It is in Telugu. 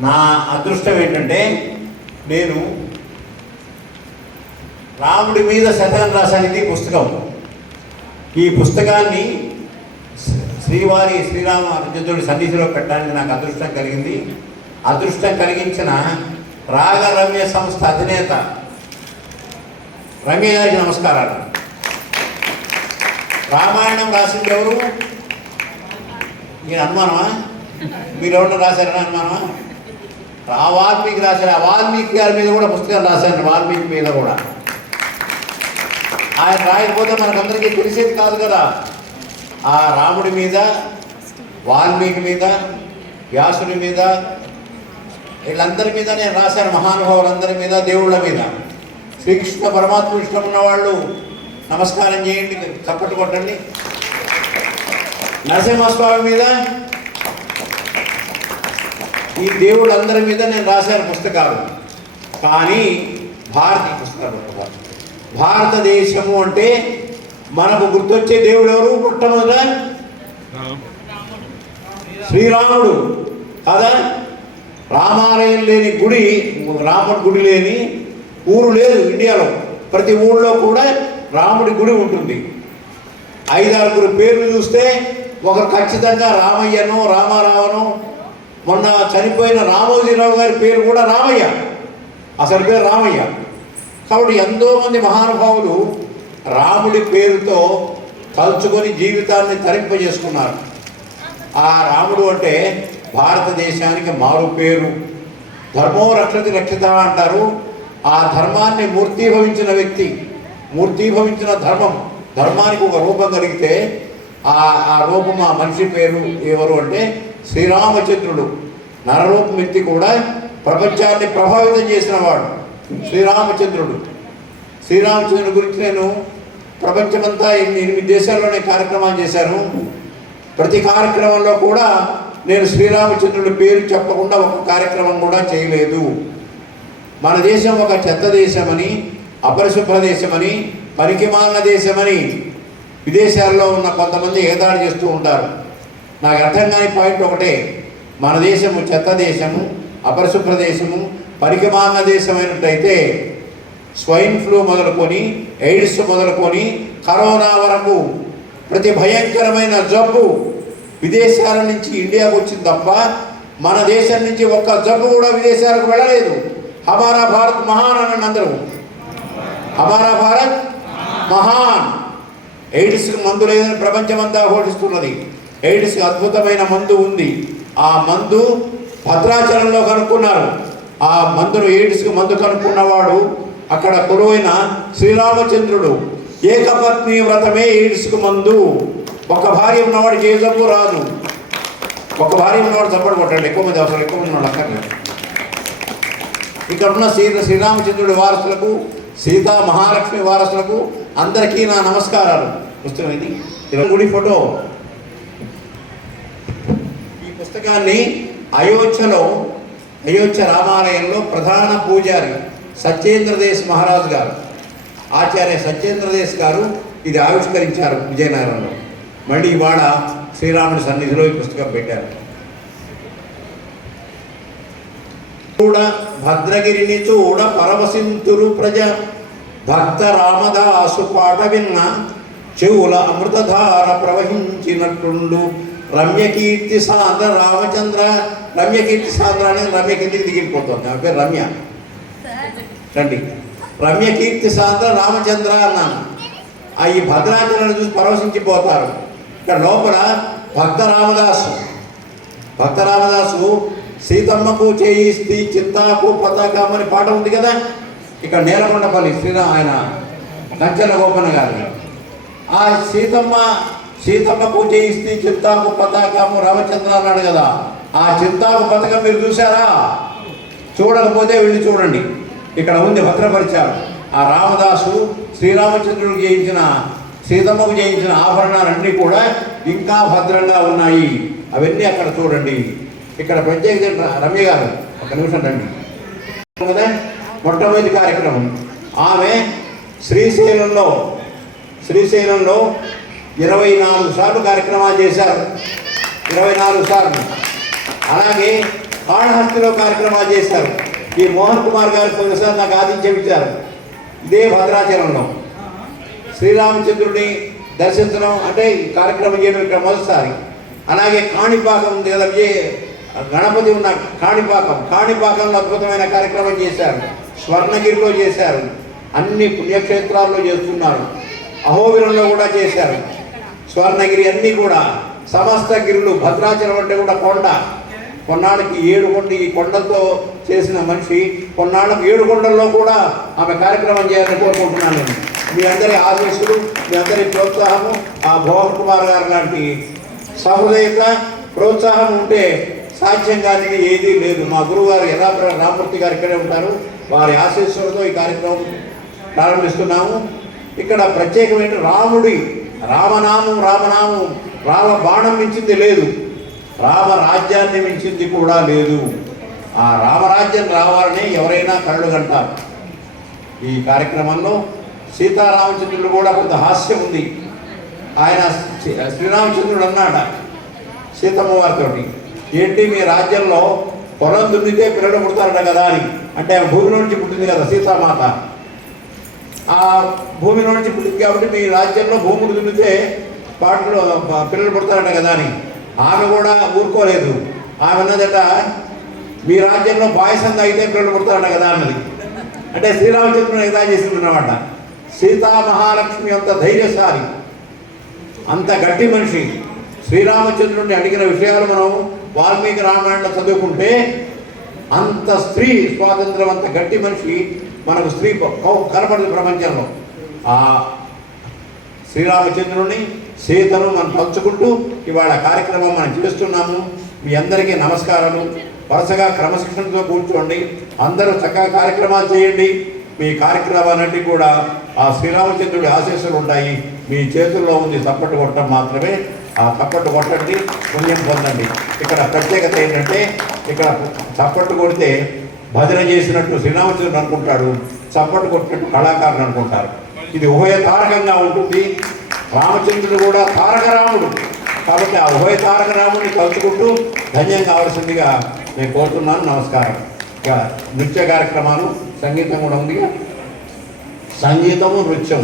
నా అదృష్టం ఏంటంటే నేను రాముడి మీద శతకం రాశాను పుస్తకం. ఈ పుస్తకాన్ని శ్రీవారి శ్రీరామ అర్జునుడి సన్నిధిలో పెట్టడానికి నాకు అదృష్టం కలిగింది. అదృష్టం కలిగించిన రాగరమ్య సంస్థ అధినేత రమ్య గారికి నమస్కారాలు. రామాయణం రాసింది ఎవరు? మీరు అనుమానమా? మీరు ఎవరు రాశారని అనుమానమా? ఆ వాల్మీకి రాశారు. ఆ వాల్మీకి గారి మీద కూడా పుస్తకాలు రాశారు వాల్మీకి మీద కూడా. ఆయన రాయకపోతే మనకందరికీ తెలిసేది కాదు కదా. ఆ రాముడి మీద వాల్మీకి మీద వ్యాసుడి మీద వీళ్ళందరి మీద నేను రాశాను మహానుభావులందరి మీద దేవుళ్ళ మీద. శ్రీకృష్ణ పరమాత్మ ఇష్టం ఉన్న వాళ్ళు నమస్కారం చేయండి చప్పట్లు కొట్టండి. నరసింహస్వామి మీద ఈ దేవుళ్ళందరి మీద నేను రాశాను పుస్తకాలు. కానీ భారతీయ పుస్తకాలు భారతదేశము అంటే మనకు గుర్తొచ్చే దేవుడు ఎవరు? మొట్టమొదట శ్రీరాముడు. కదా? రామాలయం లేని గుడి రాముడి గుడి లేని ఊరు లేదు ఇండియాలో. ప్రతి ఊళ్ళో కూడా రాముడి గుడి ఉంటుంది. ఐదారుగురు పేర్లు చూస్తే ఒకరు ఖచ్చితంగా రామయ్యను రామారావును మొన్న చనిపోయిన రామోజీరావు గారి పేరు కూడా రామయ్య. అసలు పేరు రామయ్య. కాబట్టి ఎంతోమంది మహానుభావులు రాముడి పేరుతో తలుచుకొని జీవితాన్ని తరింపజేసుకున్నారు. ఆ రాముడు అంటే భారతదేశానికి మారు పేరు. ధర్మో రక్షతి రక్షిత అంటారు. ఆ ధర్మాన్ని మూర్తీభవించిన వ్యక్తి మూర్తీభవించిన ధర్మం ధర్మానికి ఒక రూపం కలిగితే ఆ ఆ రూపం ఆ మనిషి పేరు ఎవరు అంటే శ్రీరామచంద్రుడు నరరూపమెత్తి కూడా ప్రపంచాన్ని ప్రభావితం చేసిన వాడు శ్రీరామచంద్రుడు. శ్రీరామచంద్రుడి గురించి నేను ప్రపంచమంతా ఎనిమిది దేశాల్లోనే కార్యక్రమాలు చేశాను. ప్రతి కార్యక్రమంలో కూడా నేను శ్రీరామచంద్రుడి పేరు చెప్పకుండా ఒక కార్యక్రమం కూడా చేయలేదు. మన దేశం ఒక చెత్త దేశమని అపరిశుభ్ర దేశమని పనికిమాలిన దేశమని విదేశాల్లో ఉన్న కొంతమంది ఏదాడు చేస్తూ ఉంటారు. నాకు అర్థం కాని పాయింట్ ఒకటే. మన దేశము చెత్త దేశము అపరిశుభ్ర దేశము పనికిమాలిన దేశమైనట్టయితే స్వైన్ ఫ్లూ మొదలుకొని ఎయిడ్స్ మొదలుకొని కరోనా వరకు ప్రతి భయంకరమైన జబ్బు విదేశాల నుంచి ఇండియాకు వచ్చింది తప్ప మన దేశం నుంచి ఒక్క జబ్బు కూడా విదేశాలకు వెళ్ళలేదు. హమారా భారత్ మహాన్ అని అందరూ. హమారా భారత్ మహాన్. ఎయిడ్స్కి మందు లేదని ప్రపంచమంతా ఘోషిస్తున్నది. ఎయిడ్స్కి అద్భుతమైన మందు ఉంది. ఆ మందు భద్రాచలంలో కనుక్కున్నారు. ఆ మందును ఎయిడ్స్కి మందు కనుక్కున్నవాడు అక్కడ గురువైన శ్రీరామచంద్రుడు. ఏకపత్ని వ్రతమే ఎయిడ్స్కు మందు. ఒక భార్య ఉన్నవాడికి ఏ జబ్బు రాదు. ఒక భార్య ఉన్నవాడు చప్పటి కొట్టండి. ఎక్కువ మంది అవసరం ఎక్కువ మంది అక్కడ అక్కర్లేదు ఇక్కడ ఉన్న శ్రీ శ్రీరామచంద్రుడి వారసులకు సీతా మహాలక్ష్మి వారసులకు అందరికీ నా నమస్కారాలు. పుస్తకం ఇది. గుడి ఫోటో. పుస్తకాన్ని అయోధ్యలో అయోధ్య రామాలయంలో ప్రధాన పూజారి సత్యేంద్రదేశ్ మహారాజు గారు ఆచార్య సత్యేంద్రదేశ్ గారు ఇది ఆవిష్కరించారు విజయనగరంలో. మళ్ళీ ఇవాళ శ్రీరాముడి సన్నిధిలో ఈ పుస్తకం పెట్టారు. చూడ భద్రగిరిని చూడ పరమసింతురు ప్రజ భక్త రామదాసు పాట విన్న చెవుల అమృతధార ప్రవహించినట్టుండు. రమ్యకీర్తి సాంద్ర రామచంద్ర రమ్యకీర్తి సాంద్ర అనేది కిందికి దిగిపోతుంది. నా పేరు రమ్య. రండి. రమ్యకీర్తి సాంద్ర రామచంద్ర అన్నాను. ఆ ఈ భద్రాచలను చూసి పరవశించిపోతారు. ఇక్కడ లోపల భక్త రామదాసు భక్త రామదాసు సీతమ్మకు చేయిస్తి చింతాకు పతాకమని పాట ఉంది కదా? ఇక్కడ నేలకొండపల్లి శ్రీరా ఆయన కంచెల గోపన్న గారు. ఆ సీతమ్మ సీతమ్మ పూజ ఇస్తే చింతాకు పతాకము రామచంద్ర అన్నాడు కదా. ఆ చింతాకు పథకం మీరు చూసారా చూడకపోతే వెళ్ళి చూడండి. ఇక్కడ ఉంది భద్రపరిచారు. ఆ రామదాసు శ్రీరామచంద్రుడు చేయించిన సీతమ్మకు చేయించిన ఆభరణాలన్నీ కూడా ఇంకా భద్రంగా ఉన్నాయి. అవన్నీ అక్కడ చూడండి. ఇక్కడ ప్రత్యేక రమ్య గారు ఒక నిమిషం రండి. కదా? మొట్టమొదటి కార్యక్రమం. ఆమె శ్రీశైలంలో శ్రీశైలంలో ఇరవై నాలుగు సార్లు కార్యక్రమాలు చేశారు. ఇరవై నాలుగు సార్లు. అలాగే కాళహస్తిలో కార్యక్రమాలు చేశారు. ఈ మోహన్ కుమార్ గారు కొన్నిసార్లు నాకు ఆతిథ్యం ఇచ్చారు. ఇదే భద్రాచలంలో. శ్రీరామచంద్రుడిని దర్శించడం అంటే ఈ కార్యక్రమం చేయడం ఇక్కడ మొదటిసారి. అలాగే కాణిపాకం ఉంది కదా విజయ గణపతి ఉన్న కాణిపాకం. కాణిపాకంలో అద్భుతమైన కార్యక్రమం చేశారు. స్వర్ణగిరిలో చేశారు. అన్ని పుణ్యక్షేత్రాల్లో చేస్తున్నారు. అహోబిలంలో కూడా చేశారు. స్వర్ణగిరి అన్నీ కూడా సమస్త గిరులు భద్రాచలం అంటే కూడా కొండ. కొన్నాళ్ళకి ఏడు కొండ ఈ కొండలతో చేసిన మనిషి కొన్నాళ్ళకి ఏడు కొండల్లో కూడా ఆమె కార్యక్రమం చేయాలని కోరుకుంటున్నాను నేను. మీ అందరి ఆశీస్సులు మీ అందరి ప్రోత్సాహము ఆ భువన్ కుమార్ గారు లాంటి సహృదయత ప్రోత్సాహం ఉంటే సాధ్యం కానిది ఏదీ లేదు. మా గురువుగారు యథాప్ర రామూర్తి గారు ఇక్కడే ఉంటారు. వారి ఆశీస్సులతో ఈ కార్యక్రమం ప్రారంభిస్తున్నాము. ఇక్కడ ప్రత్యేకమైన రాముడి రామనామం రామనామం. రామ బాణం మించింది లేదు. రామ రాజ్యాన్ని మించింది కూడా లేదు. ఆ రామరాజ్యం రావాలని ఎవరైనా కళ్ళు కంటారు. ఈ కార్యక్రమంలో సీతారామచంద్రుడు కూడా కొంత హాస్యం ఉంది. ఆయన శ్రీరామచంద్రుడు అన్నాడ సీతమ్మ వారితో ఏంటి మీ రాజ్యంలో పొలం దున్నితే పిల్లలు పుడతారట కదా అని. అంటే ఆమె భూమిలో నుంచి పుట్టింది కదా సీతామాత. ఆ భూమిలో నుంచి పుట్టింది కాబట్టి మీ రాజ్యంలో భూములు దున్నితే పాటలు పిల్లలు పుడతారట కదా అని. ఆమె కూడా ఊరుకోలేదు. ఆమె అన్నదట మీ రాజ్యంలో పాయసం తాగితే పిల్లలు పుడతారట కదా అన్నది. అంటే శ్రీరామచంద్రుని ఎదా చేసిందన్నమాట సీతా మహాలక్ష్మి అంత ధైర్యశాలి అంత గట్టి మనిషి. శ్రీరామచంద్రుడిని అడిగిన విషయాలు మనం వాల్మీకి రామాయణంలో చదువుకుంటే అంత స్త్రీ స్వాతంత్రం అంత గట్టి మనిషి మనకు స్త్రీ కౌ- కనపడదు ప్రపంచంలో ఆ శ్రీరామచంద్రుని సీతను మనం పంచుకుంటూ ఇవాళ కార్యక్రమం మనం చేస్తున్నాము. మీ అందరికీ నమస్కారాలు. వరుసగా క్రమశిక్షణతో కూర్చోండి. అందరూ చక్కగా కార్యక్రమాలు చేయండి. మీ కార్యక్రమాలన్నీ కూడా ఆ శ్రీరామచంద్రుడి ఆశీస్సులు ఉంటాయి. మీ చేతుల్లో ఉంది తప్పట్టు కొట్టడం మాత్రమే. ఆ తప్పట్టు కొట్టండి పుణ్యం పొందండి. ఇక్కడ ప్రత్యేకత ఏంటంటే ఇక్కడ చప్పట్టు కొడితే భజన చేసినట్టు శ్రీరామచంద్రుడు అనుకుంటాడు చప్పట్లు కొట్టినట్టు కళాకారులు అనుకుంటారు. ఇది ఉభయ తారకంగా ఉంటుంది. రామచంద్రుడు కూడా తారక రాముడు. కాబట్టి ఆ ఉభయ తారక రాముడిని కలుసుకుంటూ ధన్యం కావాల్సిందిగా నేను కోరుతున్నాను. నమస్కారం. ఇక నృత్య కార్యక్రమాలు సంగీతం కూడా ఉందిగా. సంగీతము నృత్యం.